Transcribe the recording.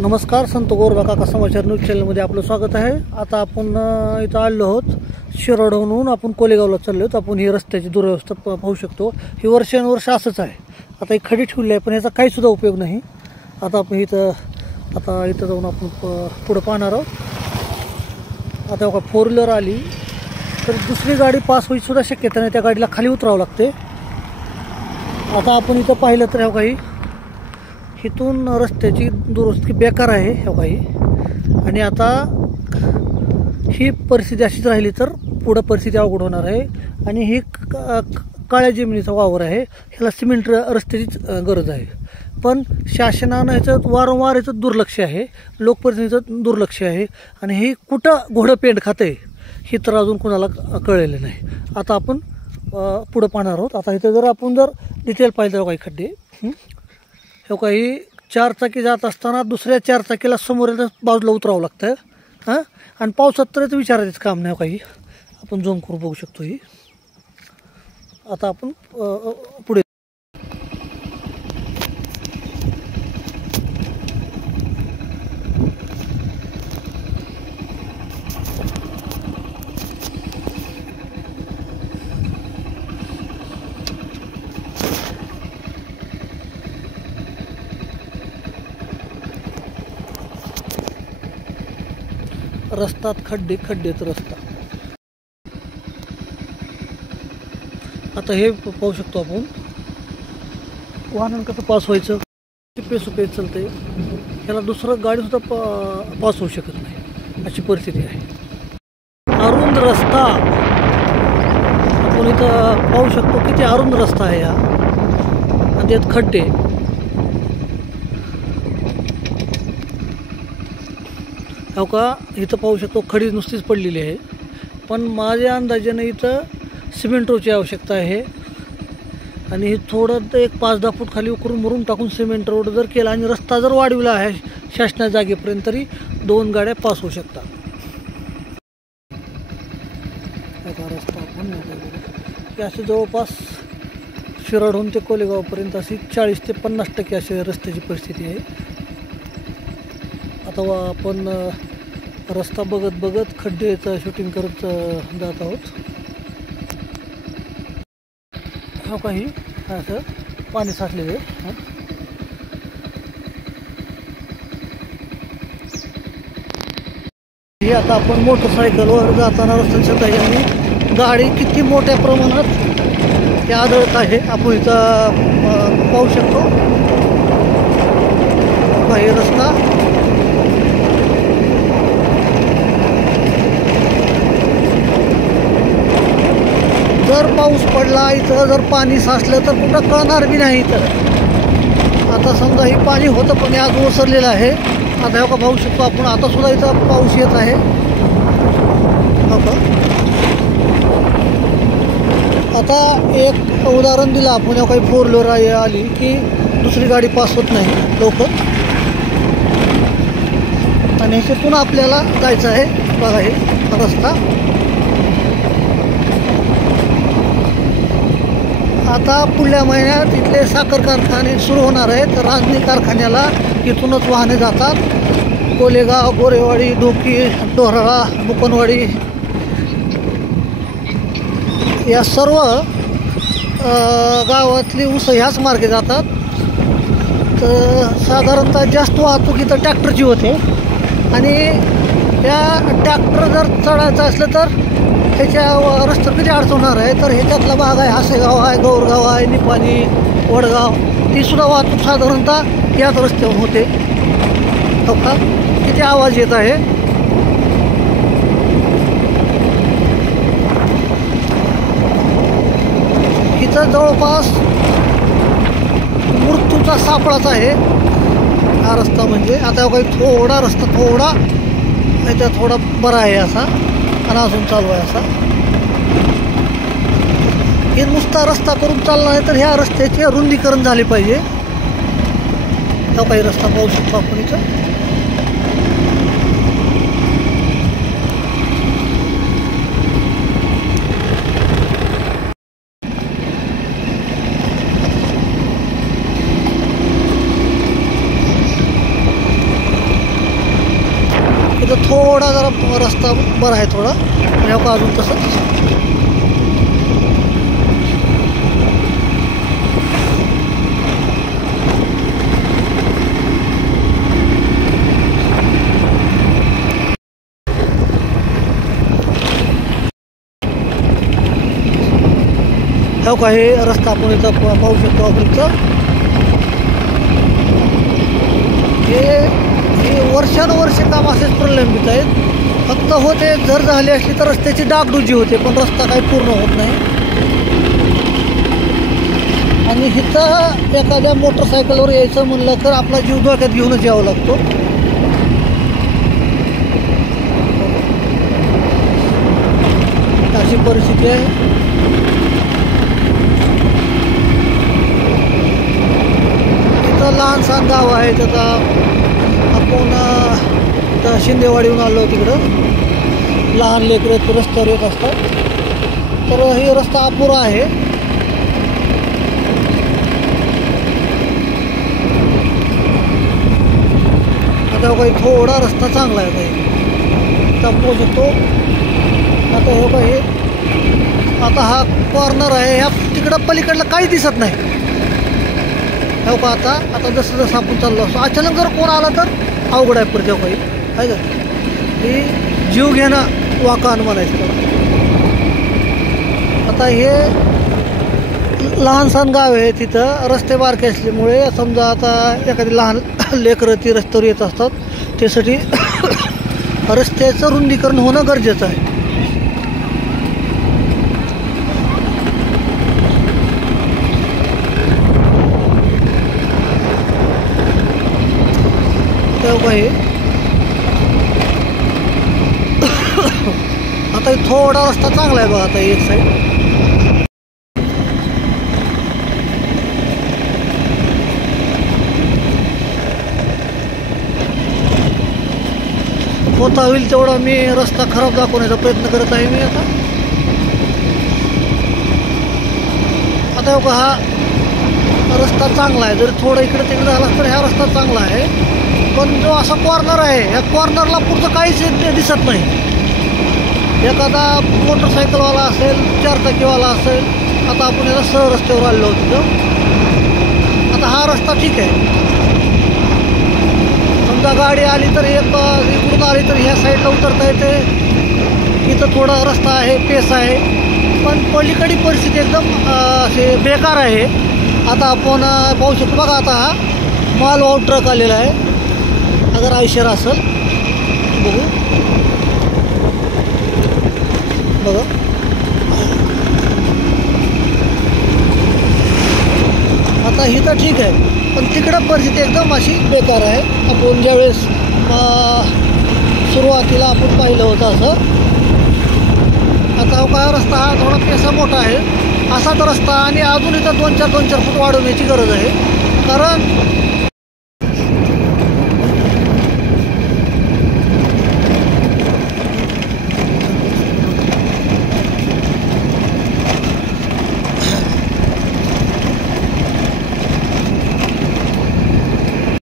नमस्कार, संत गोरबा काका समाचार न्यूज चॅनलमध्ये आपलं स्वागत आहे। आता आपण इथं आलो आहोत। शिरोडहून आपण कोलेगावला चाललो आहोत। आपण ही रस्त्याची दुरवस्था पाहू शकतो। ही वर्षानुवर्ष असंच आहे। आता ही खडी ठेवली आहे पण याचा काही सुद्धा उपयोग नाही। आता आपण इथं जाऊन आपण पुढे पाहणार आहोत। आता बघा फोर व्हीलर आली तर दुसरी गाडी पास होईल सुद्धा शक्यता नाही, त्या गाडीला खाली उतरावं लागते। आता आपण इथं पाहिलं तर हे काही इथून रस्त्याची दुरुस्ती बेकार आहे हे काही। आणि आता ही परिस्थिती अशीच राहिली तर पुढे परिस्थिती अवघड होणार आहे। आणि ही काळ्या जमिनीचा वावर आहे, ह्याला सिमेंट रस्त्याचीच गरज आहे। पण शासनानं ह्याचं वारंवार याचं दुर्लक्ष आहे, लोकप्रतिनिधीचं दुर्लक्ष आहे। आणि हे कुठं घोडं पेंड खाते हे तर अजून कोणाला कळलेलं नाही। आता आपण पुढं पाहणार आहोत। आता इथं जर आपण डिटेल पाहिलं तर काही खड्डे हे काही चारचाकी जात असताना दुसऱ्या चारचाकीला समोर बाजूला उतरावं लागतं हां। आणि पावसात तर विचारायचं काम नाही काही। आपण झूम करून बघू शकतो ही। आता आपण पुढे रस्त्यात खड्डेच रस्ता। आता हे पाहू शकतो आपण वाहन कसं पास व्हायचं, सुपे चालतंय, ह्याला दुसरं गाडी सुद्धा पास होऊ शकत नाही अशी परिस्थिती आहे। अरुंद रस्ता आपण इथं पाहू शकतो, किती अरुंद रस्ता आहे हा। आणि त्यात खड्डे हो का, इथं पाहू शकतो खडी नुसतीच पडलेली आहे। पण माझ्या अंदाजाने इथं सिमेंट रोडची आवश्यकता आहे। आणि हे थोडं एक 5-10 फूट खाली उकरून मुरून टाकून सिमेंट रोड जर केला आणि रस्ता जर वाढविला आहे शासनाच्या जागेपर्यंत, तरी 2 गाड्या पास होऊ शकतात। रस्ता आपण अशी जवळपास शिरोडहून ते कोलेगावपर्यंत अशी 40 ते 50% अशी रस्त्याची परिस्थिती आहे। आता आपण रस्ता बघत खड्डेचं शूटिंग करत जात आहोत। हो काही असं पाणी साचलेलं आहे। हे आता आपण मोटरसायकलवर जाताना रस्त्याच्या गाडी किती मोठ्या प्रमाणात हे आढळत आहे आपण इथं पाहू शकतो। हे रस्ता जर पाऊस पडला इथं जर पाणी साचलं तर कुठं कळणार बी नाही। तर आता समजा हे पाणी होतं पण आज ओसरलेलं आहे। आता हो का पाहू शकतो आपण, आता सुद्धा इथं पाऊस येत आहे हो का। आता एक उदाहरण दिलं आपण, काही फोर व्हीलर आली की दुसरी गाडी पास होत नाही लवकर। आणि ह्याच्यातून आपल्याला जायचं आहे बघा हे रस्ता। आता पुढल्या महिन्यात इथले साखर कारखाने सुरू होणार आहेत। तर रांजणी कारखान्याला इथूनच वाहने जातात। कोलेगाव, गोरेवाडी, ढोकी, डोहराळा, मुकनवाडी या सर्व गावातली ऊस ह्याच मार्गे जातात। तर साधारणतः जास्त वाहतूक इथं ट्रॅक्टरची होते। आणि या ट्रॅक्टर जर चढायचं असलं तर ह्याच्या रस्त्यावर किती अडचवणार आहे। तर ह्याच्यातला भाग आहे, हासेगाव आहे, गौरगाव आहे, निपाणी, वडगाव, ती सुद्धा वाहतूक साधारणतः याच रस्त्यावर होते हो का। किती आवाज येत आहे। इथं जवळपास मृत्यूचा सापळाच आहे हा रस्ता। म्हणजे आता काही थोडा रस्ता याच्यात थोडा बरा आहे असा, आणि अजून चालू आहे असा। हे नुसता रस्ता करून चालला नाही तर ह्या रस्त्याचे रुंदीकरण झाले पाहिजे। हा काही रस्ता पाहू शकतो आपण इथं। थोडा जरा रस्ता बरा आहे थोडा, पण हो का अजून तसंच. हो का हे रस्ता आपण इथं पाहू शकतो आपण इथं. हे वर्षानुवर्षे काम असेच प्रलंबित आहेत. फक्त होते जर झाली असली तर रस्त्याची डागडुजी होते, पण रस्ता काही पूर्ण होत नाही. आणि इथं एखाद्या मोटरसायकलवर यायचं म्हणलं तर आपला जीव धोक्यात घेऊनच यावं लागतो. अशी परिस्थिती आहे. लहानसा गाव आहे त्याचा. आपण शिंदेवाडीहून आलो तिकडं. लहान लेकरं रस्त्यावर येत असतात, तर हे रस्ता अपुरा आहे. आता काही थोडा रस्ता चांगला आहे काही पाहू शकतो. आता हो का हे आता हा कॉर्नर आहे. ह्या तिकडं पलीकडलं काही दिसत नाही. हो का आता जसं जसं आपण चाललो असतो अचानक जर कोण आला तर अवघड आहे परत. काही आहे का ही जीव घेणं वाकान म्हणायचं. आता हे लहानसहान गाव आहे, तिथं रस्ते बारके असल्यामुळे समजा आता एखादी लहान लेकरं ती रस्त्यावर येत असतात, त्यासाठी रस्त्याचं रुंदीकरण होणं गरजेचं आहे. आता थोडा रस्ता चांगला आहे बघा. आता एक साईड होता होईल तेवढा मी रस्ता खराब दाखवण्याचा प्रयत्न करत आहे मी. आता हो का हा रस्ता चांगला आहे. जर थोडं इकडे तिकडे झाला तर हा रस्ता चांगला आहे, पण जो असा कॉर्नर आहे ह्या कॉर्नरला पुढचं काहीच दिसत नाही. एखादा मोटरसायकलवाला असेल, चारचाकीवाला असेल. आता आपण याला सरळ रस्त्यावर आलेलो होतो. आता हा रस्ता ठीक आहे. समजा गाडी आली तर इकडून आली तर ह्या साईडला उतरता येते. इथं थोडा रस्ता आहे, पेस आहे, पण पलीकडे परिस्थिती एकदम असे बेकार आहे. आता आपण पाहू शकतो बघा. आता हा मालवाहू ट्रक आलेला आहे. अगर आयशर असेल बघू बघा. आता ही तर ठीक आहे, पण तिकडं परिस्थिती एकदम अशी बेकार आहे. आपण ज्यावेळेस सुरुवातीला आपण पाहिलं होतं असं. आता काय रस्ता हा थोडा पेसा मोठा आहे. असाच रस्ता आणि अजून इथं 2-4 फूट वाढवण्याची गरज आहे. कारण